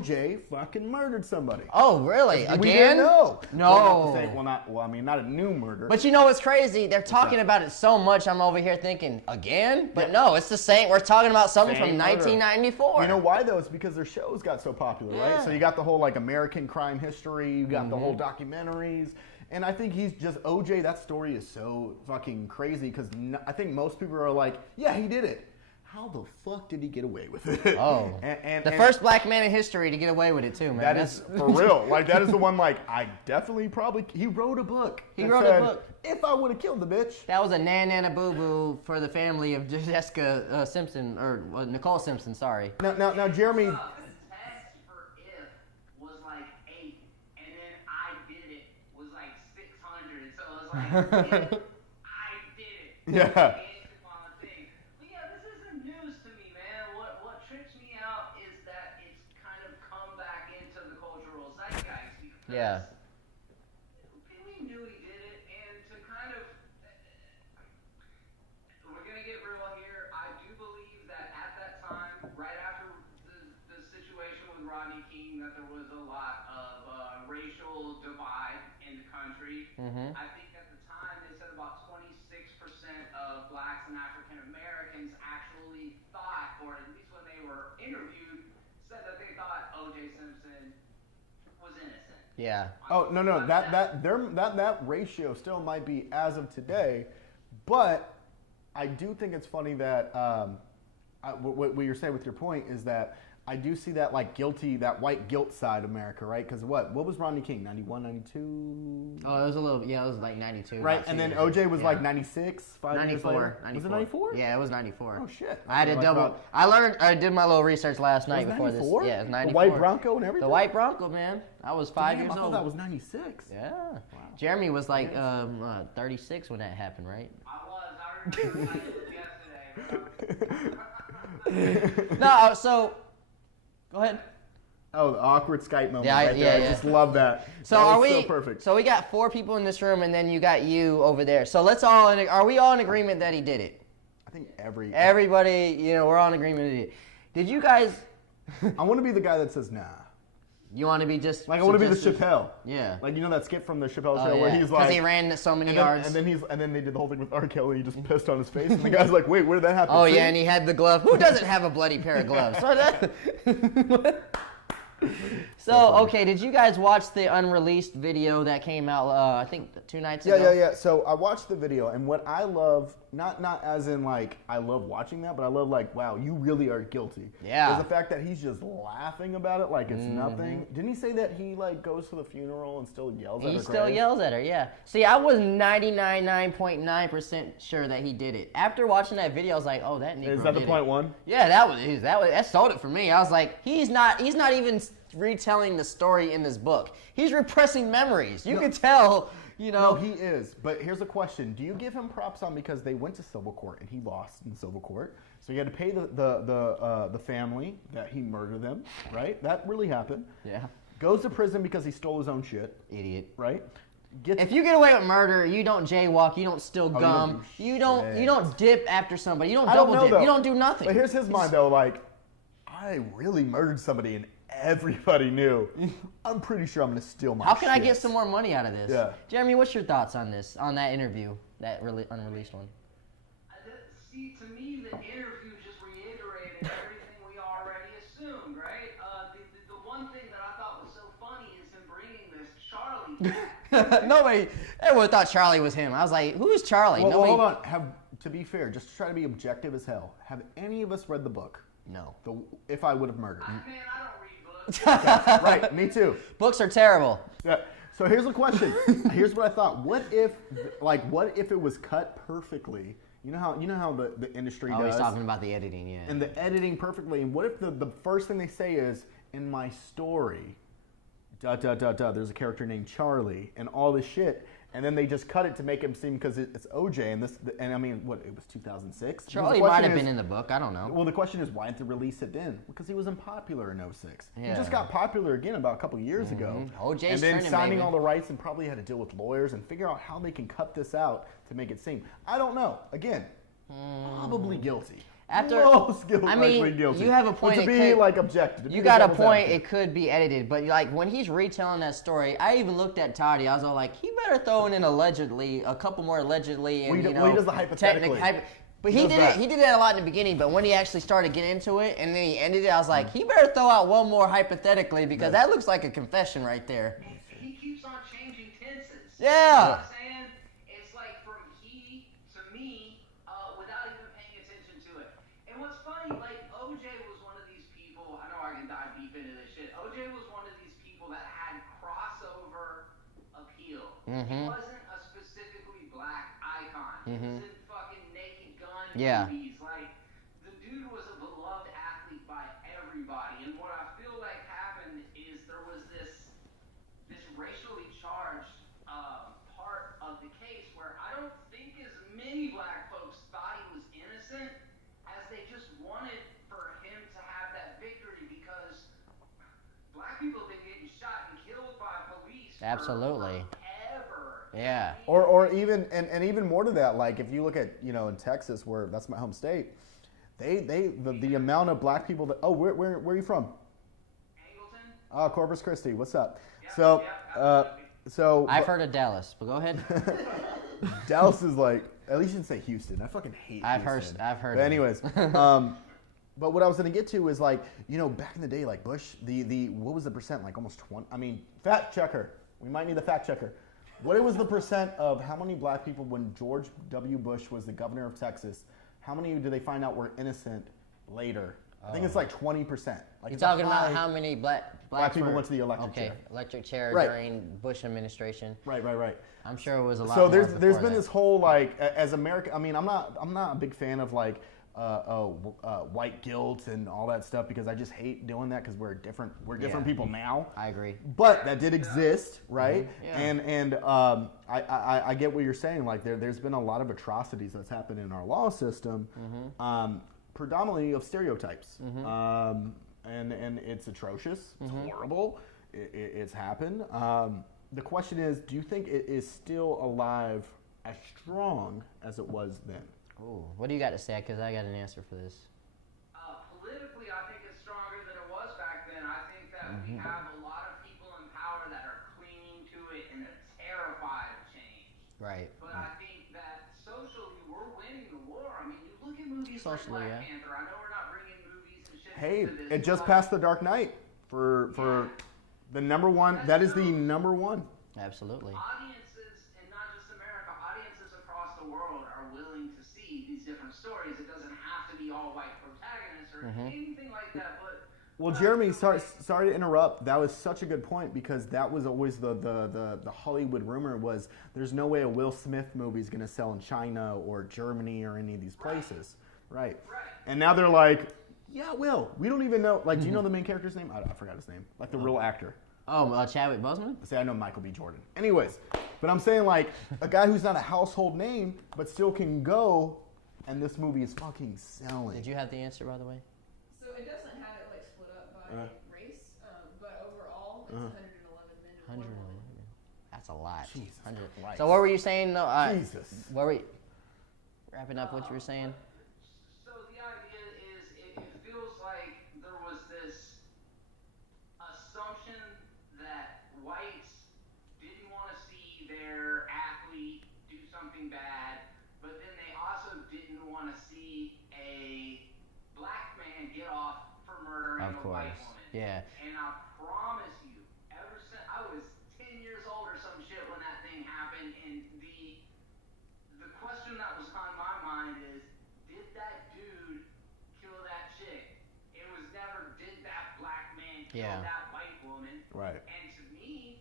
OJ fucking murdered somebody. Oh, really? Again? We didn't know. No. Not a new murder. But you know what's crazy? They're talking about it so much, I'm over here thinking, again? But no, it's the same. We're talking about something from 1994. You know why, though? It's because their shows got so popular, right? So you got the whole, like, American crime history. You got the whole documentaries. And I think he's just, OJ, that story is so fucking crazy because I think most people are like, yeah, he did it. How the fuck did he get away with it? Oh. and first black man in history to get away with it, too, man. That is for real. Like, that is the one, like, I definitely he wrote a book. He wrote a book. If I would have killed the bitch. That was a nana boo-boo for the family of Jessica Simpson, or Nicole Simpson, sorry. Now, Jeremy. The test for if was like 8, and then I did it was like 600. So it was like, if I did it. Yeah. Yeah. We knew he did it, and to kind of, we're going to get real here. I do believe that at that time, right after the situation with Rodney King, that there was a lot of racial divide in the country. I think at the time they said about 26% of blacks and African Americans actually thought, or at least when they were interviewed, said that they thought O.J. Simpson was innocent. Yeah. Oh no, that ratio still might be as of today, but I do think it's funny that what you're saying with your point is that I do see that like that white guilt side of America, right? Because what was Rodney King, 91, 92? Oh, it was it was like 92. Right, and then OJ was like 96, 5 years later. 94. Was it 94? Yeah, it was 94. Oh shit! I had to double. I did my little research last night before this. Yeah, it was 94. The white Bronco and everything. The white Bronco, man. I was 5 years I thought old. that was 96. Yeah. Wow. Jeremy was like 36 when that happened, right? I remember yesterday. No, so go ahead. Oh, the awkward Skype moment. Yeah, right there. I just love that. So that are we? So perfect. So we got 4 people in this room, and then you got you over there. So are we all in agreement that he did it? I think everybody, we're all in agreement that he did it. Did you guys? I want to be the guy that says nah. You want to be just like I want to be the Chappelle. Yeah. Like that skit from the Chappelle show where he's like, because he ran so many yards. And then they did the whole thing with R. Kelly. He just pissed on his face, and the guy's like, "Wait, where did that happen?" Oh yeah, and he had the glove. Who doesn't have a bloody pair of gloves? So okay, did you guys watch the unreleased video that came out? I think 2 nights ago. Yeah. So I watched the video, and what I love, not as in like I love watching that, but I love like, wow, you really are guilty. Yeah. Is the fact that he's just laughing about it like it's nothing. Didn't he say that he like goes to the funeral and still yells at her? He still yells at her. Yeah. See, I was 99.9% sure that he did it. After watching that video, I was like, oh, that Negro Is that the did point it. one? Yeah, that sold it for me. I was like, he's not even retelling the story in this book. He's repressing memories. You can tell, No, he is. But here's a question: do you give him props on because they went to civil court and he lost in civil court? So you had to pay the family that he murdered them, right? That really happened. Yeah. Goes to prison because he stole his own shit. Idiot. Right. If you get away with murder, you don't jaywalk, you don't steal gum, you don't dip after somebody, you don't double dip, you don't do nothing. But here's his mind though, like, I really murdered somebody and everybody knew. I'm pretty sure I'm gonna steal my shit. How can I get some more money out of this? Yeah. Jeremy, what's your thoughts on this, on that interview, that unreleased one? See, to me, the interview just reiterated everything we already assumed, right? The one thing that I thought was so funny is him bringing this Charlie back. Everyone thought Charlie was him. I was like, who is Charlie? Well, hold on. To be fair, just to try to be objective as hell, have any of us read the book? No. If I Would Have Murdered. Man, I don't read books. Yeah, right, me too. Books are terrible. Yeah. So here's a question. Here's what I thought. What if it was cut perfectly? You know how the industry does. Oh, he's talking about the editing, yeah. And the editing perfectly. And what if the first thing they say is, in my story, there's a character named Charlie and all this shit, and then they just cut it to make him seem, because it's OJ and I mean, what, it was 2006? Charlie might have been in the book, I don't know. Well, the question is, why didn't they release it then? Because he was unpopular in 06. Yeah. He just got popular again about a couple of years ago. OJ's and then turning, signing baby. all the rights, and probably had to deal with lawyers and figure out how they can cut this out to make it seem. I don't know. Again, probably guilty. After, most guilty. I mean, likely guilty. you have a point. But to it be could- like objective. to be You the got a devil's point. advocate. It could be edited, but like when he's retelling that story, I even looked at Toddy. I was all like, he better throw in allegedly, a couple more allegedly, and Well, he does the hypothetically. But He he does did it. that. He did that a lot in the beginning. But when he actually started getting into it, and then he ended it, I was like, he better throw out one more hypothetically because that looks like a confession right there. He keeps on changing tenses. Yeah. You know what I'm saying? It's like from he to me without even paying attention to it. And what's funny, like OJ was one of these people, I know I can dive deep into this shit. OJ was one of these people that had crossover appeal. He wasn't a specifically black icon. He was in fucking Naked Gun movies. Like, the dude was a beloved athlete by everybody. And what I feel like happened is there was this racially charged part of the case where I don't think as many black folks thought he was innocent as they just wanted for him to have that victory because black people have been getting shot and killed by police Absolutely. forever. Yeah. Or even and even more to that, like if you look at in Texas, where that's my home state, the amount of black people that where are you from? Angleton? Corpus Christi. What's up? Yeah, So I've heard of Dallas, but go ahead. Dallas is like, at least you can say Houston. I fucking hate I've Houston. heard. But of it. anyways, but what I was gonna get to is like, back in the day, like Bush, the what was the percent? Like almost 20. I mean, fact checker. We might need a fact checker. What was the percent of how many black people when George W. Bush was the governor of Texas? How many did they find out were innocent later? I think it's like 20%. Like You're talking about how many black people went to the electric chair. electric chair Right. during Bush administration. Right. I'm sure it was a lot. So more there's before been that. this whole like as America. I mean, I'm not a big fan of like white guilt and all that stuff because I just hate doing that because we're different people now. I agree. But that did exist, right? Yeah. And I get what you're saying. Like there's been a lot of atrocities that's happened in our law system, predominantly of stereotypes. And it's atrocious. It's horrible. It's happened. The question is, do you think it is still alive as strong as it was then? Ooh, what do you got to say? Because I got an answer for this. Politically, I think it's stronger than it was back then. I think that we have a lot of people in power that are clinging to it and are terrified of change. Right. But I think that socially, we're winning the war. I mean, you look at movies Socially, like Black yeah. Panther. I know we're not bringing movies and shit Hey, into this. it just but passed The Dark Knight for the number one. That is the number one. Absolutely. audiences, and not just America, audiences across the world are willing to see these different stories. It doesn't have to be all white protagonists or anything like that. But Well, Jeremy, sorry to interrupt. That was such a good point because that was always the Hollywood rumor was there's no way a Will Smith movie is going to sell in China or Germany or any of these places, right? And now they're like, yeah, it will. We don't even know. Like, do you know the main character's name? I forgot his name. Like the real actor. Oh, Chadwick Boseman? Say I know Michael B. Jordan. Anyways, but I'm saying like a guy who's not a household name but still can go, and this movie is fucking selling. Did you have the answer, by the way? So it doesn't have it like split up by race, but overall it's 111 men and 1 woman. That's a lot. Jesus 100. Christ. So what were you saying? though? Jesus. What were you, wrapping up what you were saying? So the idea is, it feels like there was this assumption that whites didn't want to see their athlete do something bad, but then they also didn't want to see a black man get off for murdering Of a white course. woman. Yeah. And I promise you, ever since I was 10 years old or some shit when that thing happened, and the question that was on my mind is, did that dude kill that chick? It was never, did that black man kill Yeah. that white woman? Right. And to me,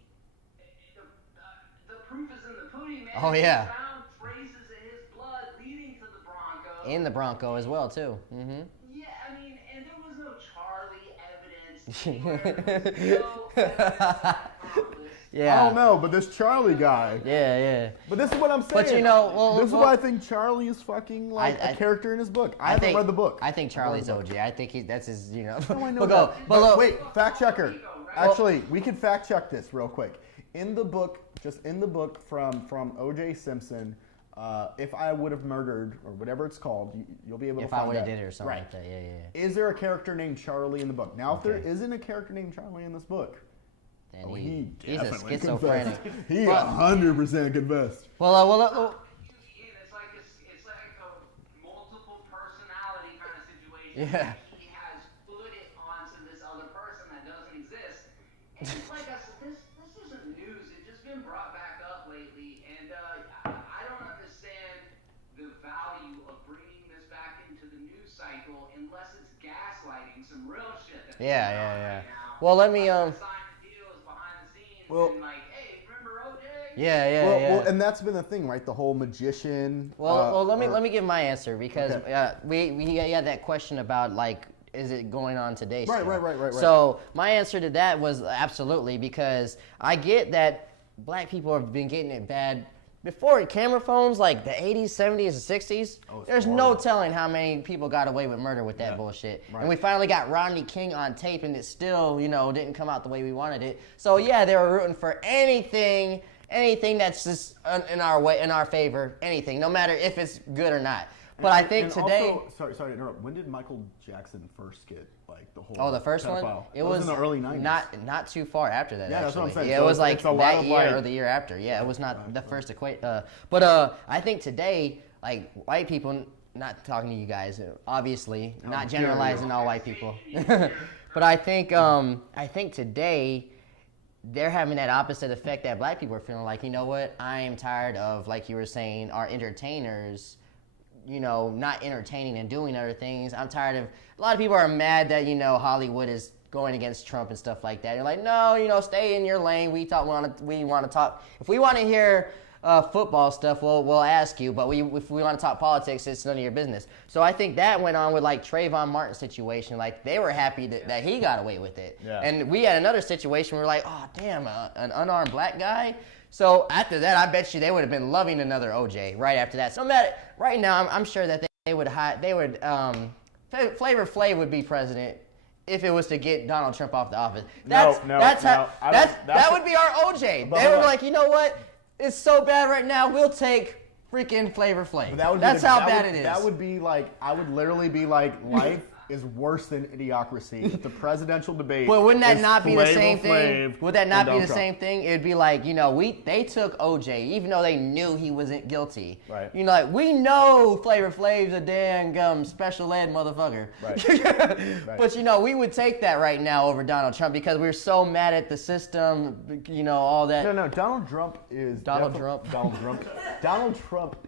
the proof is in the pudding, man. Oh, yeah. We found traces of his blood leading to the Bronco. In the Bronco as well, too. Yeah, I mean, and there was no Charlie evidence anywhere. There was no evidence of accomplice. Yeah. I don't know, but this Charlie guy. Yeah. But this is what I'm saying. But you know, well, this is well- why I think Charlie is fucking like I- a character in his book. I haven't read the book. I think Charlie's I've read the book. OG. I think that's his, you know. No, I know but that. go, but look, wait, fact checker. Actually, we can fact check this real quick. In the book, just in the book from O.J. Simpson, if I would have murdered or whatever it's called, you'll be able to If find I would have that. did it or something Right. like that, yeah. Is there a character named Charlie in the book? Now, if there isn't a character named Charlie in this book, Then he's a definitely schizophrenic. confessed. He 100% confessed. Well, It's like a multiple personality kind of situation. Yeah. He has put it onto this other person that doesn't exist. And it's like I said, this isn't news. It's just been brought back up lately, and I don't understand the value of bringing this back into the news cycle unless it's gaslighting, some real shit. That's going on right now. Well, let me Signing deals behind the scenes and like, hey, remember OJ? Yeah. Well, and that's been the thing, right? The whole magician. Well, let me give my answer because we had that question about like, is it going on today? Still? Right. So my answer to that was absolutely, because I get that black people have been getting it bad before camera phones, like the 80s, 70s, and 60s. There's no telling how many people got away with murder with that bullshit. Right. And we finally got Rodney King on tape, and it still, didn't come out the way we wanted it. So yeah, they were rooting for anything that's just in our favor, anything, no matter if it's good or not. But I think today. Also, sorry to interrupt. When did Michael Jackson first get like the whole? Oh, the first pedophile? one. It was in the early '90s. Not too far after that. Yeah, actually. that's what I'm saying. Yeah, So it was like it's a lot that of, year like- or the year after. Yeah, it was not the first equate. But I think today, like white people, not talking to you guys, obviously, not generalizing all white people, but I think today they're having that opposite effect that black people are feeling. Like, you know what? I am tired of, like you were saying, our entertainers, not entertaining and doing other things. I'm tired of, a lot of people are mad that, Hollywood is going against Trump and stuff like that. You're like, no, stay in your lane. We want to talk. If we want to hear football stuff, we'll ask you. But if we want to talk politics, it's none of your business. So I think that went on with like Trayvon Martin's situation. Like they were happy that he got away with it. Yeah. And we had another situation where we're like, oh damn, an unarmed black guy. So after that, I bet you they would have been loving another OJ right after that. So right now, I'm sure that they would Flavor Flav would be president if it was to get Donald Trump off the office. That would be our OJ. They were like, you know what? It's so bad right now. We'll take freaking Flavor Flav. That's how bad it is. That would be like, I would literally be like, life is worse than Idiocracy. The presidential debate. But wouldn't that is not be the Flavor same thing? Flav Would that not be and the Donald same Trump. thing? It'd be like, they took OJ, even though they knew he wasn't guilty. Right. Like, we know Flavor Flav's a dang special ed motherfucker. Right. Right. But, we would take that right now over Donald Trump because we're so mad at the system, all that. No, Donald Trump is Donald Trump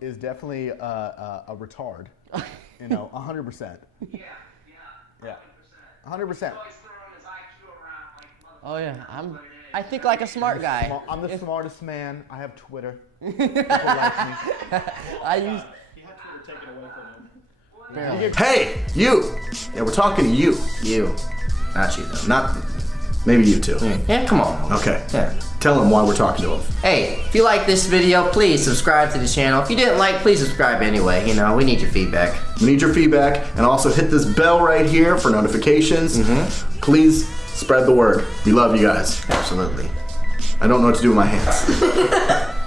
is definitely a retard. 100%. Yeah. 100%. Always throwing his IQ around like motherfucker. Oh, yeah. I think like a smart guy. Well, I'm the smartest man. I have Twitter. People like me. I use. He had Twitter taken away from him. Barely. Hey, you! Yeah, we're talking to you. You. Not you, though. Not maybe you too. Yeah, come on. Okay. Yeah. Tell him why we're talking to him. Hey, if you like this video, please subscribe to the channel. If you didn't like, please subscribe anyway. We need your feedback. We need your feedback, and also hit this bell right here for notifications. Please spread the word. We love you guys. Absolutely. I don't know what to do with my hands.